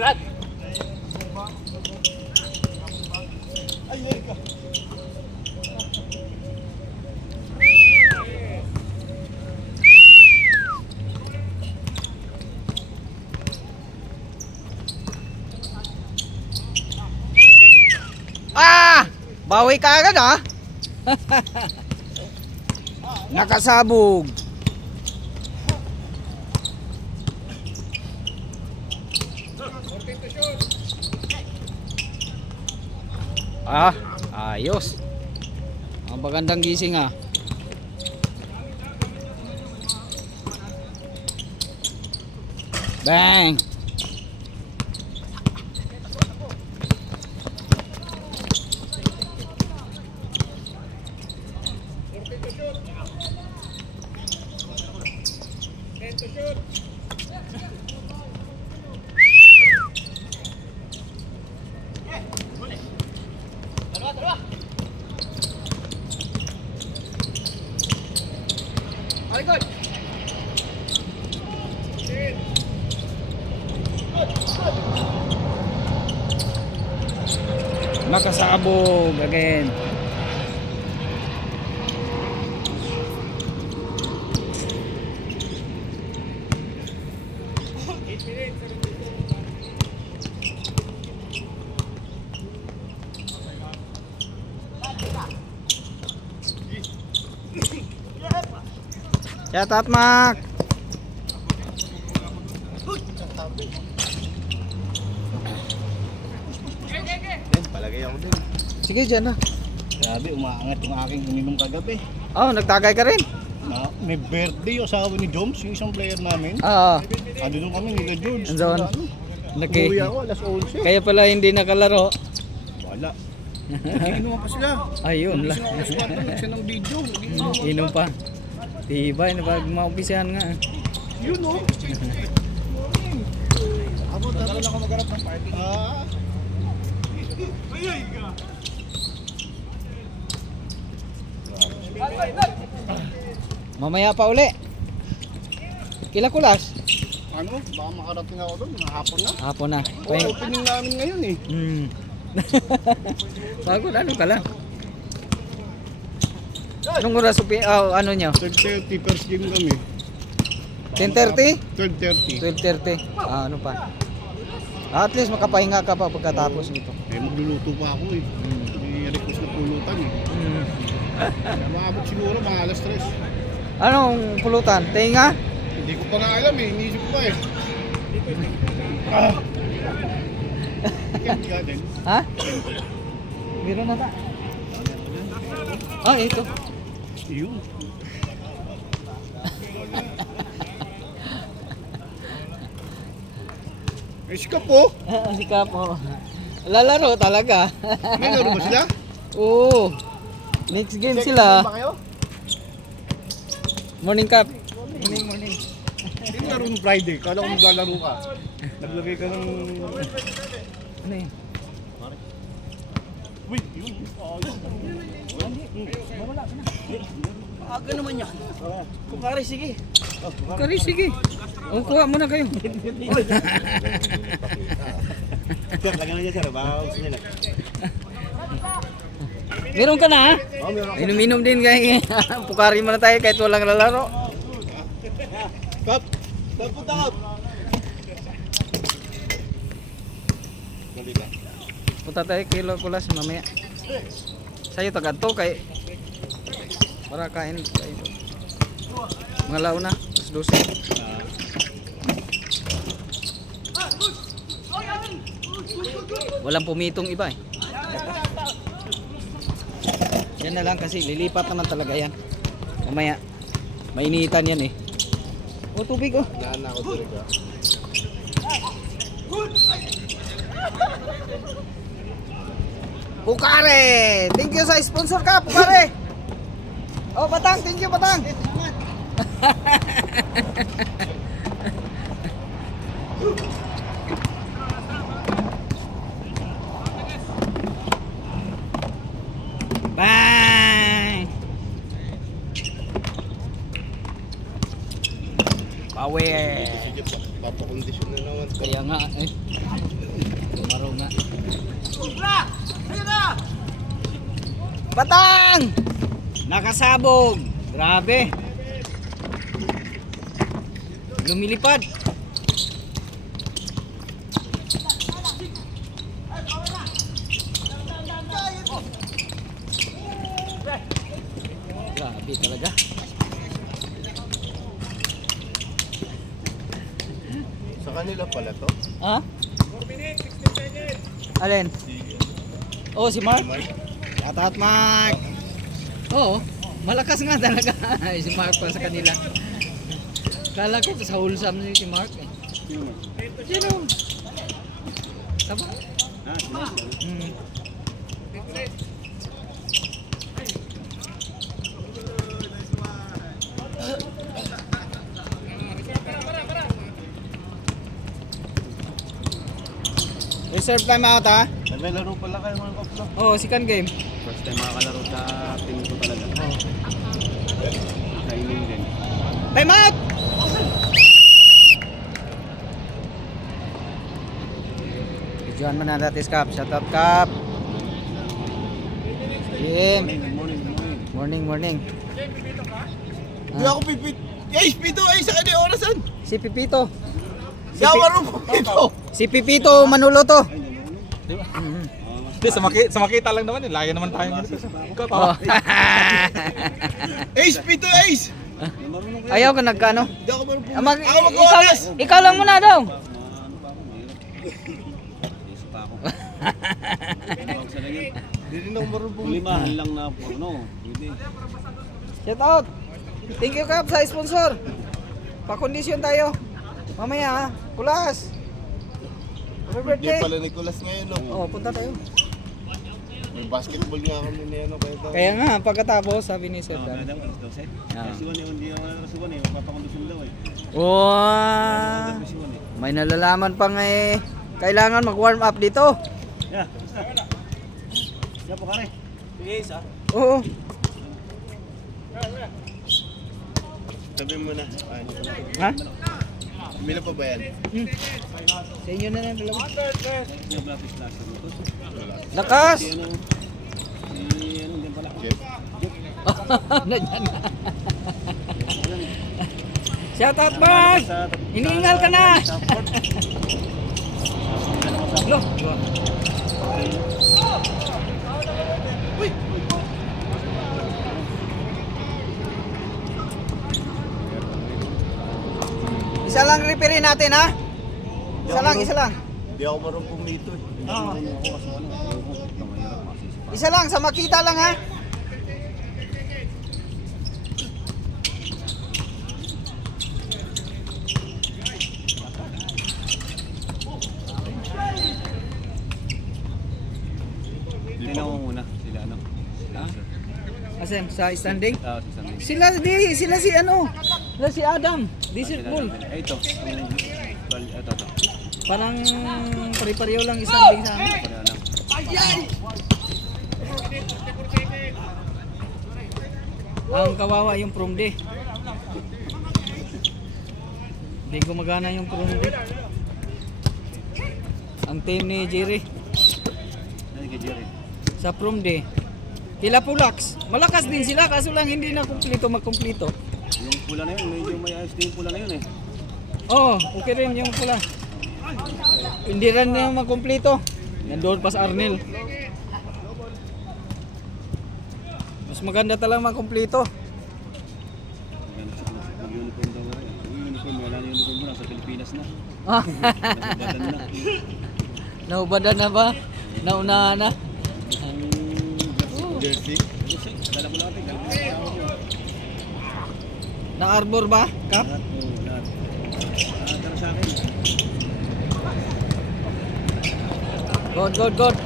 Brad. Ah! Bawi ka agad ha? Nakasabog. Ah, ayos. Ang magandang gising ah. Bang. Makasabog again. Shout out, Mac. Palagay ako din. Sige, dyan na. Grabe, umaangat yung aking uminom kagabi. Oh, nagtagay ka rin. May birthday yung asawa ni Joms, yung isang player namin. Oo. Ando doon kami nila George. Andun. Umuwi ako, alas 11. Kaya pala hindi nakalaro. Wala. Inuman pa sila. Ayun lang. Gising ako alas 4, nagsiya ng video. Inom pa. Tibay na pag maumpisahan nga. Yun o. Abot, dapat ako magharap ng parking. Mamaya pa uli. Kila kulas? Ano? Baka makarating ako doon, hapon na. Hapon na. Opening namin ngayon eh. Pagod, ano ka lang? Anong oras ano nyo? 12:30 first game kami. 10:30? 12:30. 12:30. Ano pa? At least makapahinga ka pa pagkatapos nito. Eh magluluto pa ako eh. May request na pulutan eh. Kaya maabot siguro mga alas 3. Anong pulutan? Tinga? Hindi ko pa na alam eh, iniisip ko pa eh. Kent ka din. Ha? Meron na ta. Ah, ito. Yun. Eh sika po. Si Kapo. Lalaro talaga. May laro ba sila? Oo. Next game sila. Ba kayo? Morning Cup. Morning. Hindi laro ng Friday, kala ko maglalaro ka. Naglagay ka ng... Ano yun? Wait, yun. Aga naman yan. Kukari, sige. Kari, sige. O, kuha muna kayo. Sir, lagyan na dyan sir, baka gusto nila. Meron ka na ha? Oo, meron. Inom-inom din kayo. Pukari muna tayo kahit walang lalaro. Kap! Kap, punta kap! Punta tayo kilo kulas mamaya. Sa'yo tagad to kay para kain tayo. Mga launa, 12. Walang pumitong iba eh. Yan na lang kasi lilipat naman talaga yan. Mamaya mainitan yan eh. O tubig oh. Naan ako talaga. Pukare! Thank you sa sponsor ka, Pukare! Oh, Batang! Thank you, Batang! Bang! Power! Papakondisyon na naman. Kaya nga eh. Tumaro nga. Batang! Nakasabog. Grabe. Lumilipad. Grabe talaga. Sa kanila pala to. Ha? Alin? Oh, si Mark. Shout Mark. Oo, malakas nga talaga. Si Mark pa sa kanila. Kala ko sa wholesome si Mark eh. Sino? Tama? Hmm. Reserve time out ha? May laro pala kayo mga kaplo. Oo, second game. First time makakalaro sa team ko talaga. Sa ining din. Time out! Videoan mo na natin Cap. Shoutout Cap. Game. Morning. Morning. Hindi ako pipit. Ay, Pito! Ay, sa kanya orasan! Si Pipito. Yawa rin po Pito! Si Pipito Manolo to. Hindi, sa makita lang naman yun. Lagi naman tayong ganito. Oh. Ace! Pito! Ace! Ayaw ka nagkano? Hindi ako marunong Ah, Ako mag-oras! ikaw lang muna daw. Hindi rin ako marunong Limahan lang na po, no? Pwede. Shout out. Thank you Cap sa sponsor. Pa-condition tayo. Mamaya ha. Kulas. Happy Hindi birthday. pala Nicolas ngayon, no? Oh, punta tayo. May basketball nga kami ni ano, kaya daw. Kaya nga pagkatapos sabi ni Sir Oo, Dan. daw, alas 12. Ah. Kasi hindi ako nasuwan eh. Papakondisyon daw eh. Wow. Kondisyon eh. May nalalaman pa nga eh. Kailangan mag-warm up dito. Yeah, basta. Yeah po kare. Sige, isa. Oo. Sabi mo na. Ay, Ha? Mila pa ba yan? Sa inyo na lang dalawa. Yung Blackfish Plaza dito. Lakas! Si ano, din pala. Jeff? Nandiyan na. Shout out Mark! Iniingal ka na! Loh. Isa lang referee natin ha? Isa lang. Hindi ako marunong pumito eh. Oo. Ako kasi ano, ayoko. Ito mahirap masisip. Isa lang, sa makita lang ha? Tingnan mo muna sila ano. Sila. Asem, sa standing? Ah, si Sandy. Sila si ano? Sila si Adam. Desert Bull. Eh, ito. Ito. Parang pare-pareho lang standing sa amin. Pareho lang. Ang kawawa yung prom day. Hindi gumagana yung prom day. Ang team ni Jerry Ano kay Jerry? sa prom day. Tila Pulax. Malakas din sila kaso lang hindi na magkumplito. Yung pula na yun, medyo may ayos din yung pula na yun eh. Oo, okay rin yung pula. Hindi rin yung magkumplito. Nandoon pa sa Arnel. Mas maganda talagang magkumplito. Mag-uniform daw nga. Yung uniform, wala na yung uniform mo, nasa Pilipinas na. Ah, Nasubadan na. naubadan na ba? Naunahan na? Ang Jersey? dala mo natin, dala mo natin. Na-arbor ba? Kap? Lahat, oo, lahat. Tara sa akin. Good.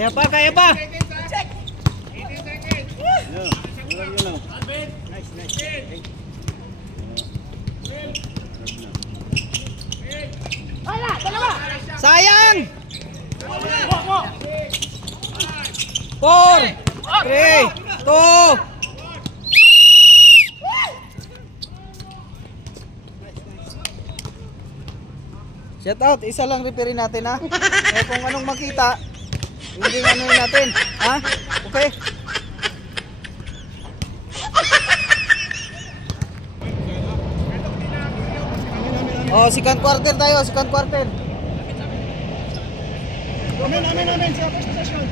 Kaya pa, kaya pa. Yun. Walang yun, oh. Nice, nice. Sayang! 4, 3, 2. Shout out, isa lang referee natin ha. Kung anong makita, hindi ano natin. Ha? Okay? Oh, second quarter tayo, second quarter. Amen. Siya first possession.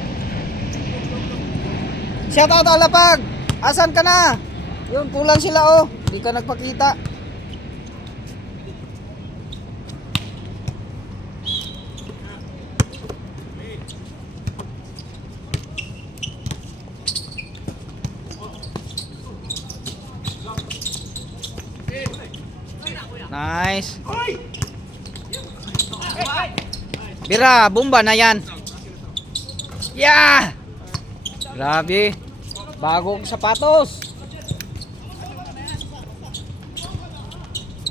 Shout out Alapag. Asan ka na? Yun, kulang sila oh. Hindi ka nagpakita. Nice. Bira, bomba na yan. Yeah! Grabe. Bagong sapatos.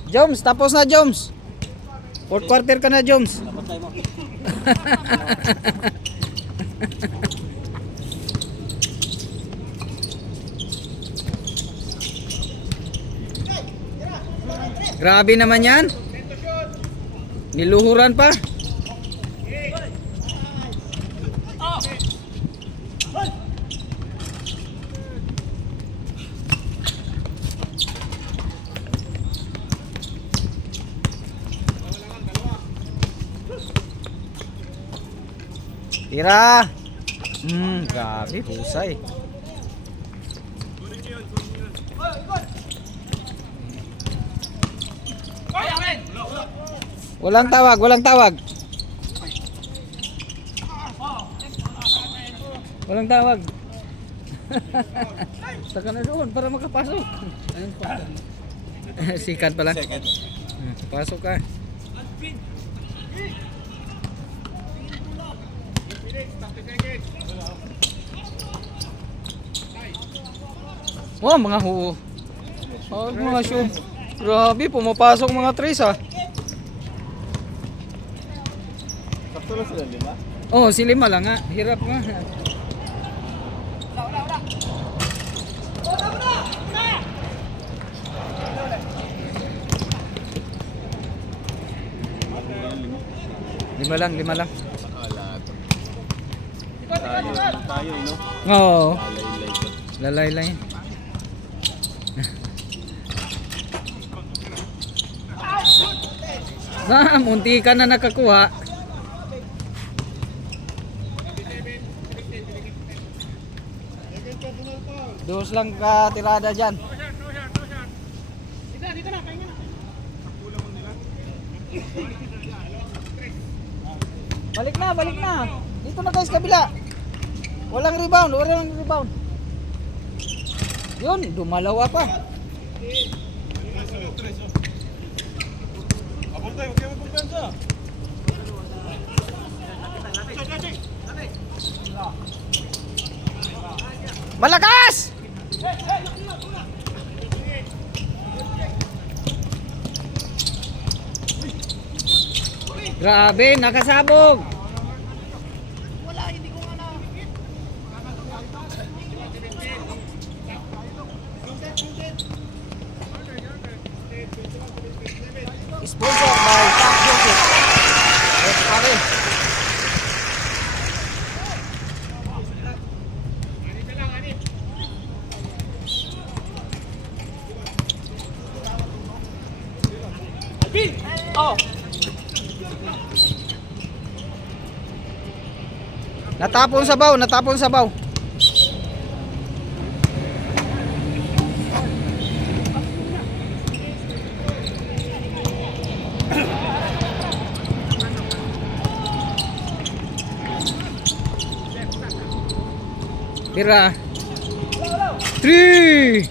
Joms, tapos na Joms. Fourth quarter ka na Joms. Napatay mo. Grabe naman yan. Niluhuran pa. Tira. Grabe, husay. Walang tawag, walang tawag. Walang tawag. Saka na doon para makapasok. Ayun pa. Sikat pala. Pasok ka. Oh, mga hu. Oh, mga shoe. Grabe, pumapasok mga tres ah. Sakto lang sila, di ba? Oh, si Lima lang nga. Hirap nga. Lima lang. Tayo, no? Oo. Lalay-lay ko. Lalay lang yan. Munti ka na nakakuha. Dos lang ka tirada dyan. Dito na, pahinga na. Balik na. Dito na guys, kabila. Walang rebound. Yun, dumalawa pa. Abot tayo, huwag kayo magpumpensa. Malakas! Grabe, nakasabog. Sponsor by Top Joseph. Ito pa rin. Natapon sabaw. Tira. 3.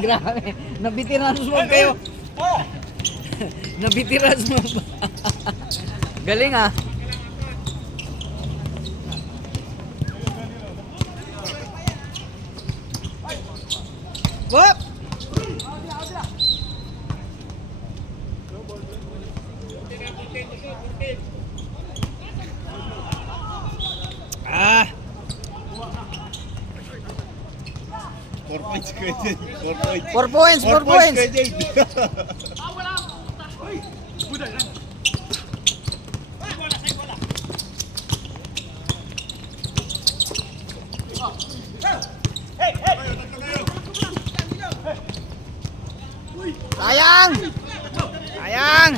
Grabe. Nabitiran mo kayo. Nabitiran mo. Galing ah. Ah, 4 points, Kuya Jay. 4 points. 4 points, 4 points. Kuya Jay. Sayang! Sayang!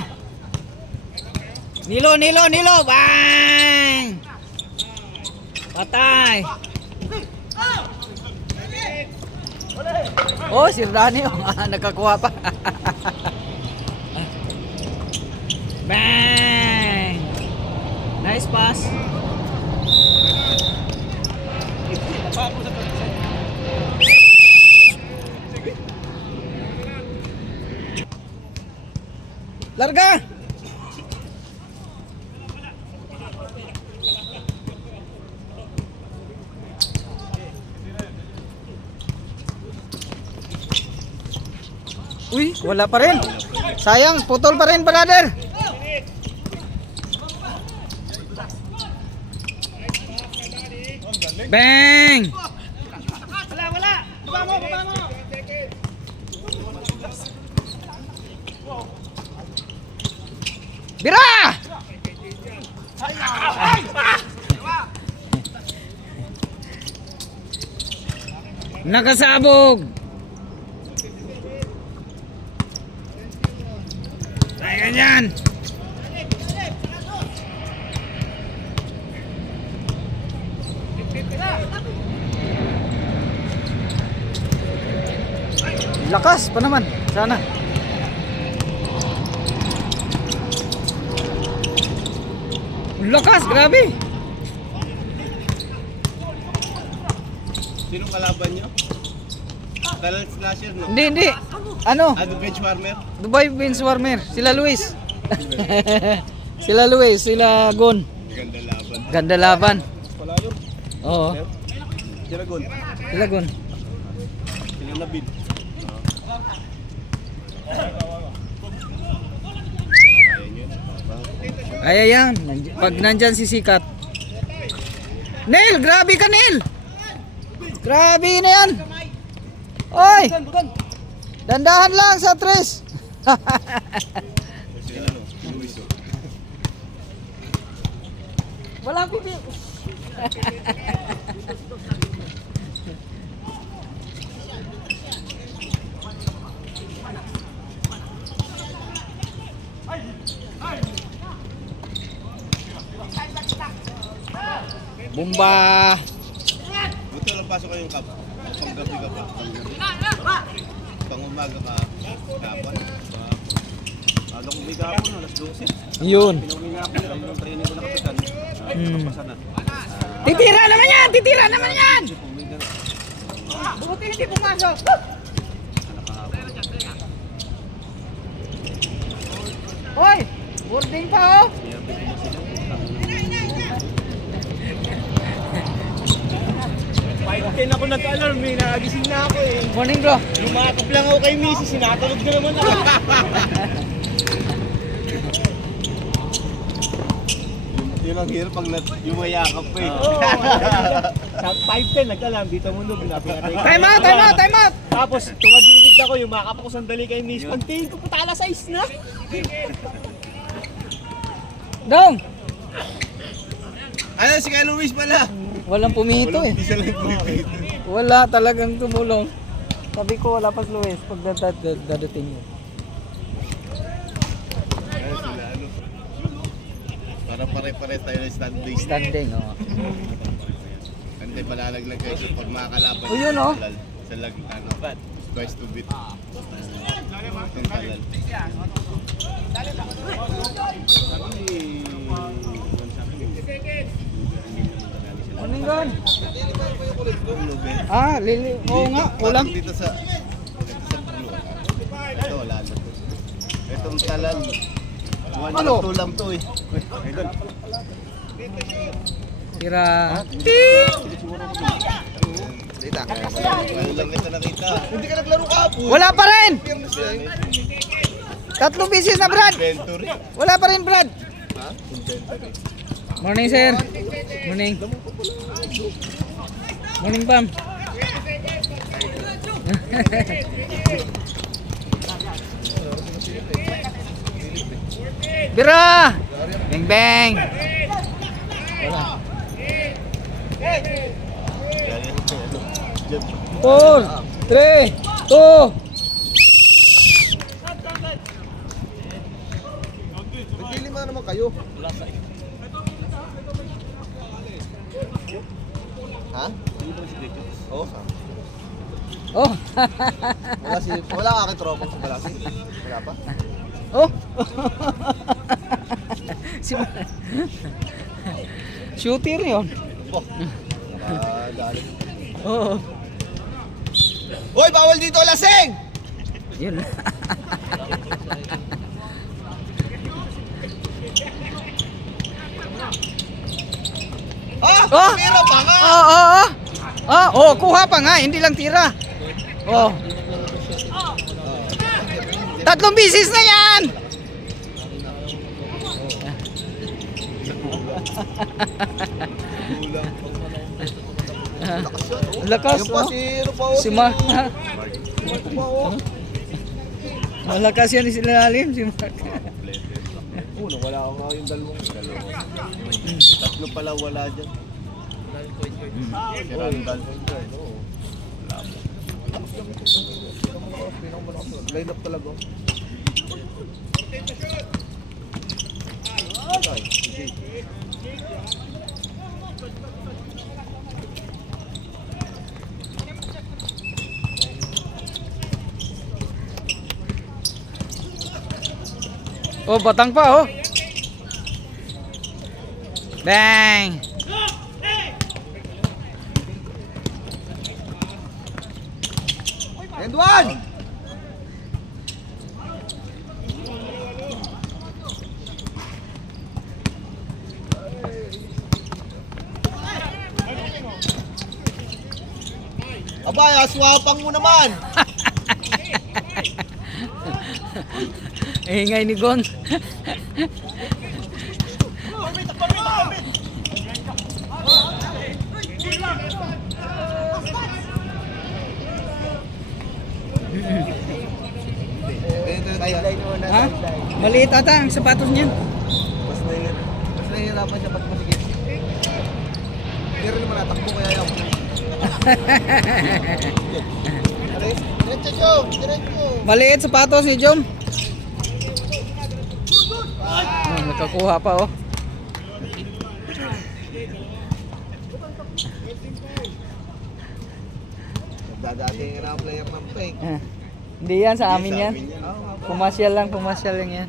Nilo, Nilo, Nilo! Bang! Patay! Oh, si Rani, oh, nakakuha pa. Bang! Nice pass. Larga! Uy, wala pa rin. Sayang, putol pa rin, brother. Bang! Bira! Nakasabog. Ay, ganyan. Lakas pa naman. Sana. Lakas, grabe. Sinong kalaban nyo? Talent slasher, no? Hindi, hindi. Ano? Ano, bench warmer? Dubai Benchwarmer. Sila Luis. Sila Luis, sila Gon. Ganda laban. Ganda laban. Wala yun. Oo. Sila Gon. Sila Gon. Sila Nabid. Ayun yun. Ay, ayan. Pag nandyan si Sikat. Neil, grabe ka, Neil. Grabe na yan. Oy. Dandahan lang sa tres. Sila ano? Luis. Wala pipi. Bumba. Buto lang pasok kayong cup. Panggabi ka pa. Pangumaga ka. Dapat. Ano kung may gapon, alas 12. Yun. Pinumina ako lang yung training ko na kapitan. Kapasan na. Titira naman yan! Titira naman yan! Buti hindi pumasok. Hoy! Boarding pa oh! Kaya ako nag-alarm eh, nagising na ako eh. Morning bro. Lumakap lang ako kay Mrs. Sinatulog na naman ako. Yun ang hirap pag yumayakap pa eh. Oo, sa 5:10 nag-alarm, dito mo nung pinapinatay. Time out! Time out! Time out! Tapos tumagilid ako, yumakap ako sandali kay Miss. Pagtingin ko puta alas 6 na. Dong! Ano si Kay Luis pala? Walang pumito eh. Hindi siya lang pumipito. Wala talagang tumulong. Sabi ko wala pa si Luis pag dadating yun. Ayun sila ano. Para pare-pare tayo ng standing. Standing oh. Hindi malalaglag kayo sa pag makakalaban. Oh, yun, oh. Sa lag, ano, twice to beat. Ang talal. Morning Gon! Ah, lili. Oo nga, ulam. Dito sa ito, wala na to. Itong talal. Ano? Ito lang to eh. Idol. Tira. Dita. Ano lang ito nakita. Hindi ka naglaro kahapon. Wala pa rin! Tatlong beses na, Brad. Inventory. Wala pa rin, Brad. Ha? Inventory. Morning, sir. Morning. Morning, Pam. Bira! Bang, bang. Wala. 4, 3, 2. Pili mo na naman kayo. Ha? Oo. Oh. Wala ka aking tropang sa Balasi? Wala pa? Oh. Si Shooter 'yon. Oh. Galing. Oo. Hoy, bawal dito lasing! Yun. Ah! Oh! Tira pa nga! Kuha pa nga, hindi lang tira. Oh. Tatlong bisis na 'yan. Lakas, Yung pa oh. si Rupaw. Si Mark na. Rupaw. Malakas yan si Lalim, si Mark. Wala ako nga yung dalawang. Tatlo pala wala dyan. Si Randall. Oo. Line up talaga. Oh, batang pa, oh. Bang! And one! Abay, aswapang mo naman! Ingay ni Gon. Ha? Maliit ata ang sapatos niyan. Mas nahihirapan siya pag masigit. Hindi rin naman natakbo kaya yung... Diretso, Joe! Diretso! Maliit sapatos ni Jom. Oh, nakakuha pa, oh. Dadating na ang player ng pink. Hindi yan, sa amin yan. Pumasyal lang yan.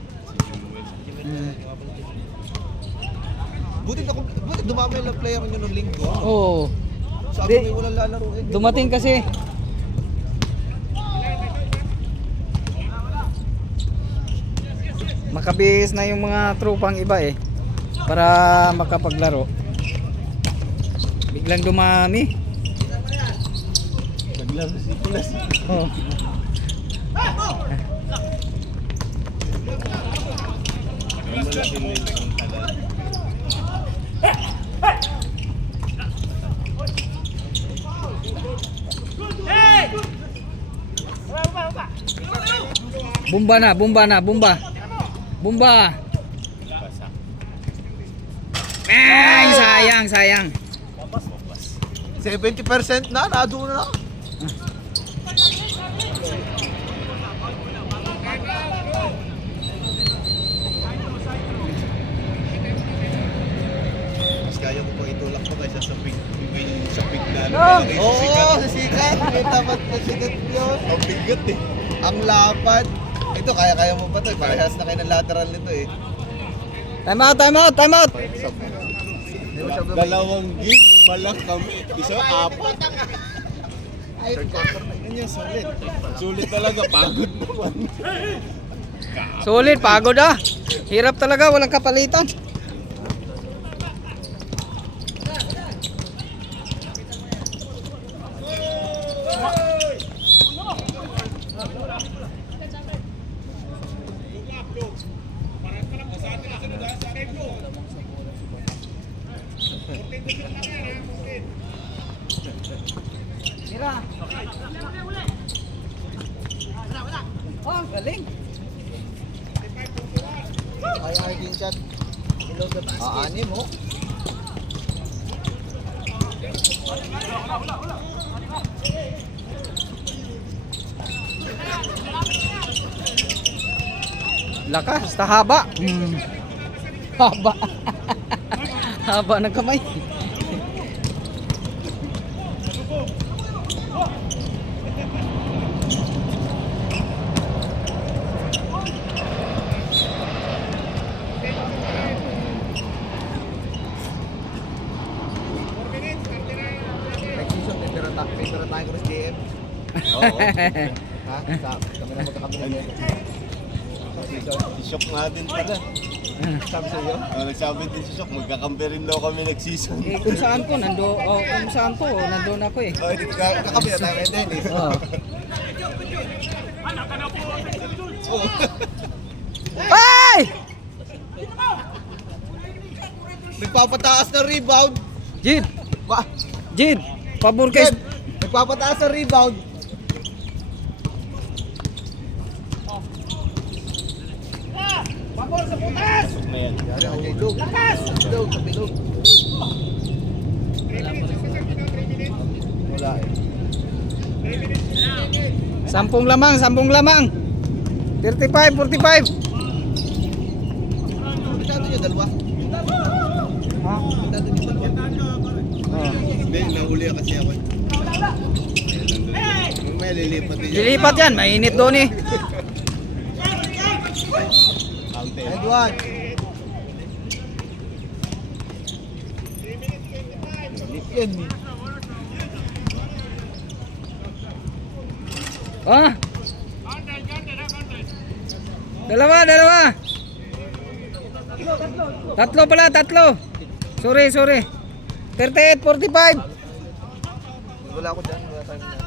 Buti dumami lang player nyo nung linggo. Oo. Sabi mo walang lalaruin. Dumating kasi. Makabihis na yung mga tropang iba eh. Para makapaglaro. Biglang dumami. Naglaro si Pulas. Oh. Bumba. Ay, sayang. 70% na, nado na. Mas kaya mo pa itulak pa kaysa sa pig na Oo, sa sikat. May tapat na sikat yun. Ang bigat eh. Ang lapad. Ito, kaya mo pa ito. Parehas na kayo ng lateral nito eh. Time out. Dalawang gig, malak kami. Isa, apat. Third quarter na yun yung sulit. Sulit talaga, pagod naman. Sulit, pagod ah. Hirap talaga, walang kapalitan. kay Arkin shot. Below the basket. Anim mo. Lakas, haba. Haba. Haba ng kamay. Nag-season, may pera tayo ko sa JM. Oo. Ha? Kami na magkakabila niya. Si Shock nga din pala. Sabi sa iyo? Nagsabi din si Shock, magkakampi rin daw kami nag-season. Eh, kung saan ko, nandun ako eh. Oh, kakabila tayo kay Dennis. Oh. Ay! Nagpapataas na rebound. Jid! Ba? Jid! Pabor kay... Ken, nagpapataas na rebound. Shock na yan. Bilog. Lakas! Bilog, bilog. Wala eh. 10 lamang, 10 lamang. 35, 45. Pagkano nyo, dalawa? Ha? Pagkano nyo, dalawa? Oh. Hindi, nahuli kasi ako. May lilipat din. Lilipat yan, mainit doon eh. Edward! Yan eh. Ah! Dalawa. Tatlo pala, tatlo. Sorry. 38, 45. Wala ako dyan. Wala tayo na.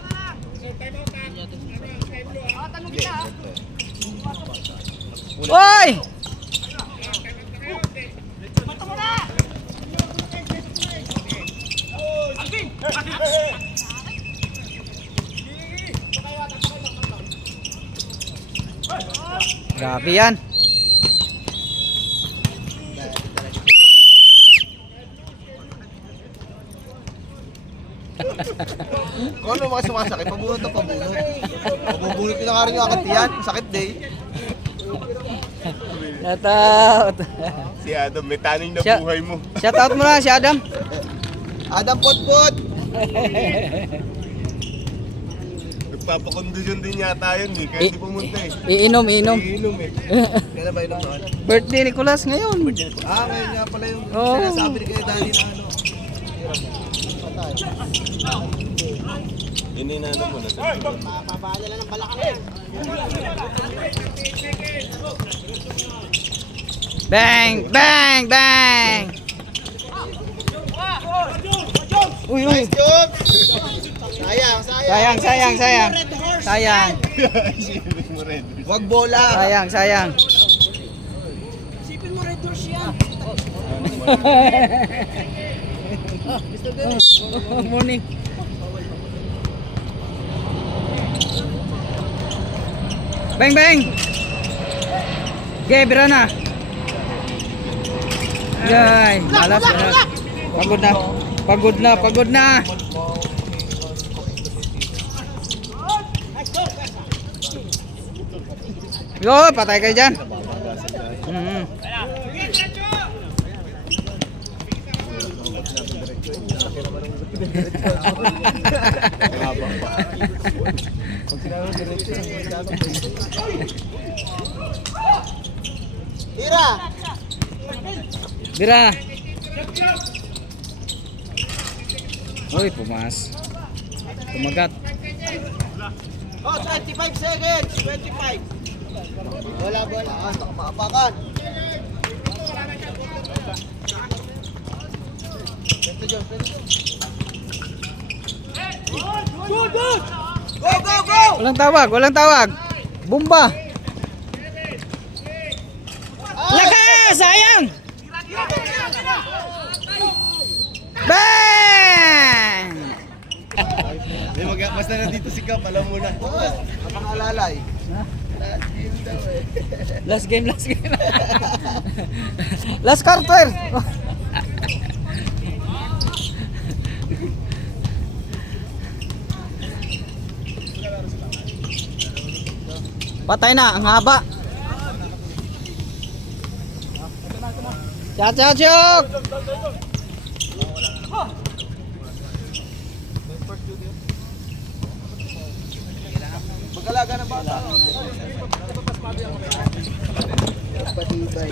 Oy! Grabe yan. Kung ano mga sumasakit, pabunot na pabunot. Pabubunot ko na nga rin yung akit yan. Sakit day. Shout out. Si Adam, may taning na Siya- buhay mo. Shout out mo na si Adam. Adam Potpot! Nagpapakondisyon din yata yun eh, kaya I- di pumunta eh. Iinom. Iinom eh. Kailan ba yun noon? Birthday ni Nicolas ngayon. Ah, ngayon nga pala yung Oo. sinasabi ni Kuya Danny na ano. Patay. Hindi na ano mo na. Bang! Uy. Nice job! Sayang. Sayang. Isipin mo rin. Wag bola. Sayang. Morning. Bang! Okay, bira na. Yay, malas na. Pagod na. Yo, patay kayo dyan. Tira! Bira. Uy, pumas. Tumagat. Oh, 25 seconds! 25! Bola. Baka maapakan. Go! Walang tawag. Bomba. Lakas! Sayang! Bang! Basta nandito si Kap, alam mo na. Ang alalay. Last game, last game. Last quarter. Patay na, ang haba. Chok, chok, chok. Mag-alaga ng bata. Patibay.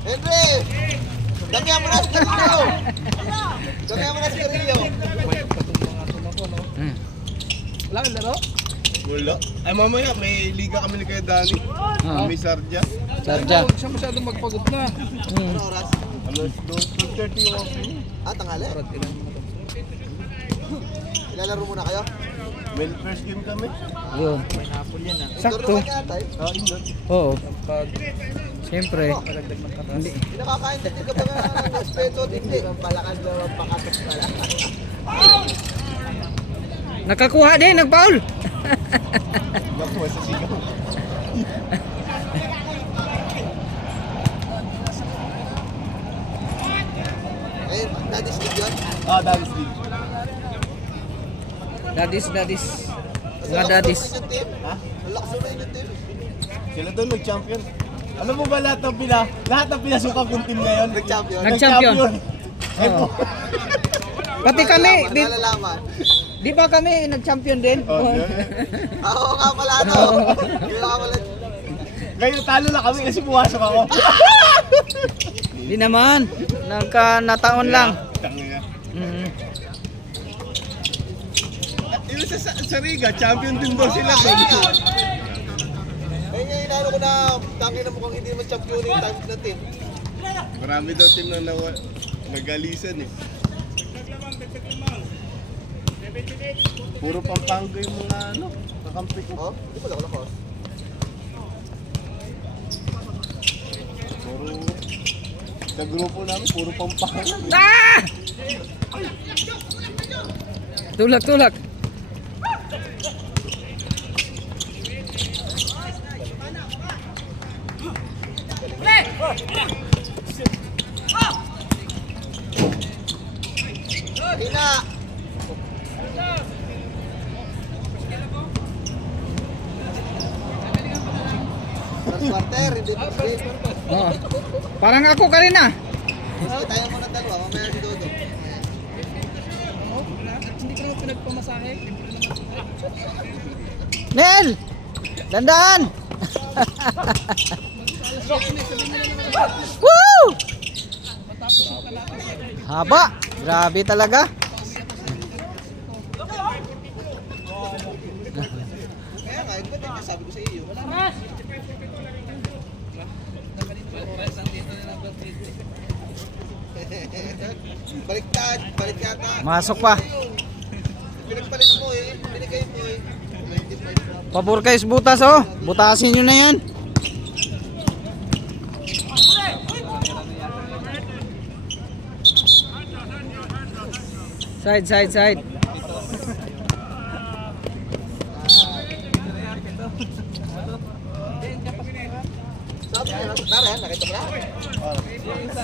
Henry! Damihan mo na si Carillo! Damihan mo na si Carillo! Wala kang laro? Wala. Ay mamaya, may liga kami ni Kuya Danny. May Sarja. Sarja. Siya masyadong magpagod na. Ano oras? Alas 12:30 yung opening. Tanghali? Ilalaro muna kayo? Well, first game kami. Yun. Sakto. Sakto. Indoor. Oo. Siyempre. Hindi. Hindi nakakaintindi ka ba ng respeto? Hindi. Palakad na pakatos pala. Nakakuha din, nag-foul. Nakuha sa sigaw. Eh, daddy's league yun? Davis League. Dadis. Mga dadis. Yung team? Ha? Nalakas na yung team. Sila doon nag-champion. Alam mo ba lahat ng pinasukan kong team ngayon? Nag-champion. Nag-champion. Eh po. Pati kami, Nalalaman. di ba kami nag-champion din? Oo nga pala, ano? Hindi nga pala. Ngayon talo na kami kasi pumasok ako. Di naman. Nataon lang. Tangina. Mm. Yung sa Riga, champion din daw sila doon. Eh, ngayon inano ko na tangin na mukhang hindi man-champion yung time na team. Marami daw team na nagalisan eh. Puro Pampanga yung mga kakampi ko. Oh, hindi pala ako lakos. Puro sa grupo namin, puro Pampanga. Ah! Tulak. Hina! First quarter, hindi pa rin. Oo. Parang ako ka rin ah. Sige, tayo muna dalawa, mamaya si Dodo. Nel! Dandaan! Woo! Haba! Grabe talaga. Kaya nga, iba din sabi ko sa iyo. Baliktad, balik yata. Masok pa. Pinagpalit mo eh, binigay mo eh. Pabor kayo sa butas oh. Butasin nyo na yan. Side. Sabi niya, Baran, nakita mo na?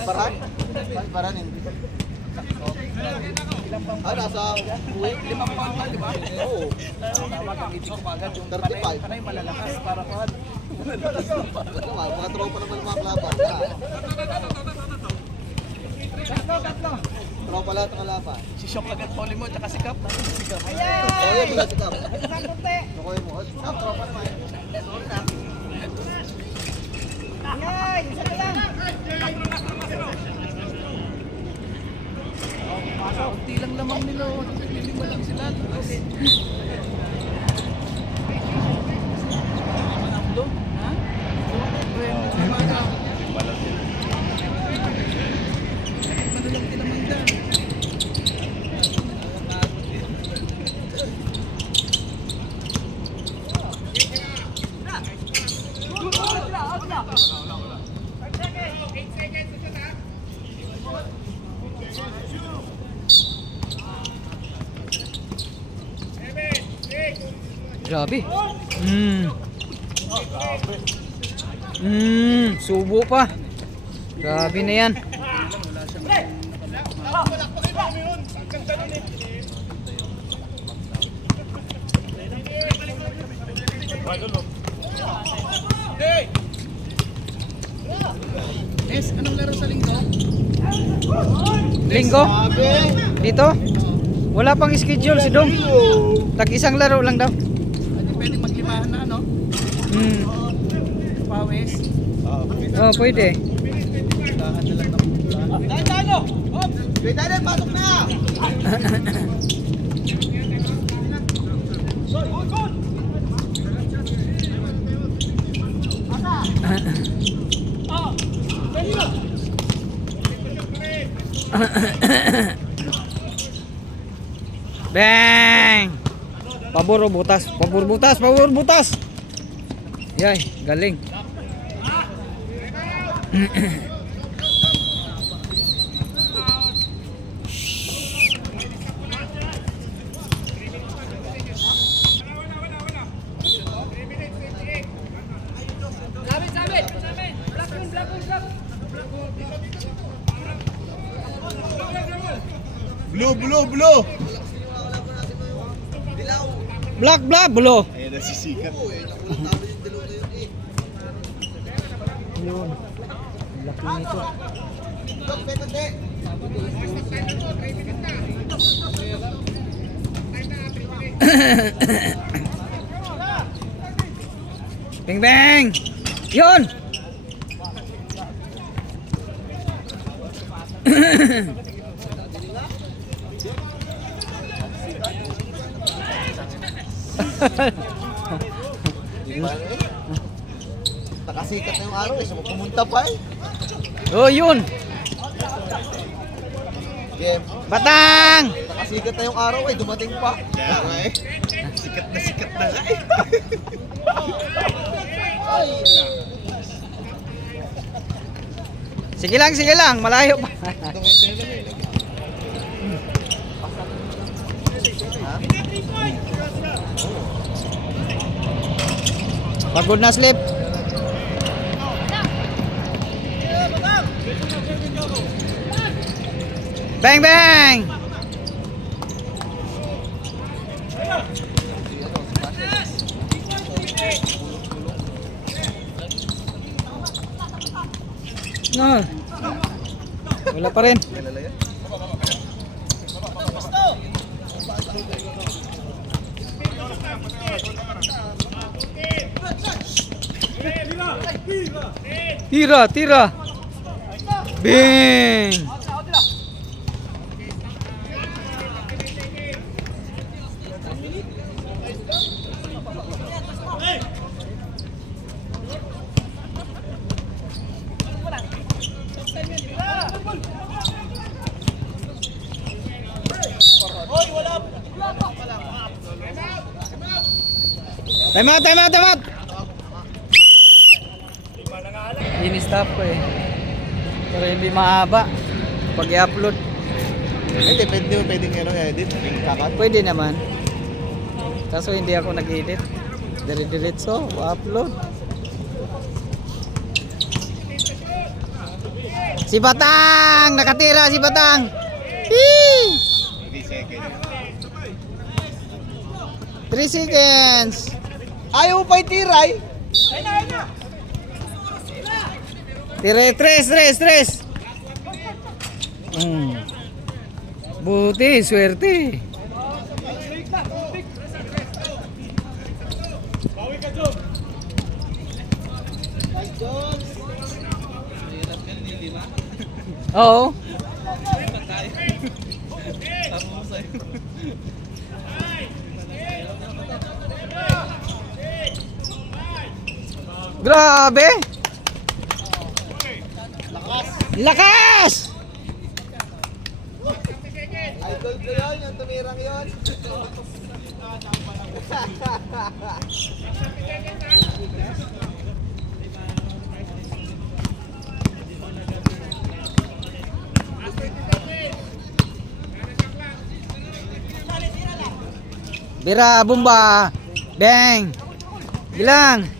Baran? Baran hindi. Nasa buwing 5 pa, di ba? Oo. 35. Panay malalakas para pa. Mga tropa naman mga kalaban. Tropa lahat ng kalaban. Si Shok agad poli mo, tsaka si Kap. Oo, yan mga sikap. Nakuha mo. Tropa naman. Kunti lang lamang nila. Lima lang sila. Grabe. Subo pa. Grabe na yan. Yes, anong laro sa linggo? Linggo? Dito? Wala pang schedule si Dong. Tag-isang laro lang daw. Pwede maglimahan na ano? Pawis. Oh, pwede. Dahil pasok na! Bang! Pabor o butas? Pabor butas, pabor butas. Yay, galing. Blue, blue, blue! Black, black, bulo. Ayan na si Sikat. Yun. Laki nito. Bang bang. Yun. Nakasikat na yung araw eh, so pumunta pa eh. Oh, yun. Game. Batang. Nakasikat na yung araw eh, dumating pa. Kaya nga eh. Sikat na nga eh. Ay, Sige lang, malayo pa. Pagod na slip. Bang bang. No. Wala pa rin. Tira. Bing. Time out. In-stop ko eh. Pero hindi mahaba pag i-upload. hindi, pwedeng ano, edit. Kakat. Pwede naman. Kaso hindi ako nag-edit. Dire-diretso, upload. Si Batang! Nakatira si Batang! Hee! 3 seconds! Ayaw mo pa itiray? Tire, tres. Buti, swerte. Oo. Grabe! Lakas! Idol ko yun, yung tumirang yun. Bira, bomba! Bang! Gilang!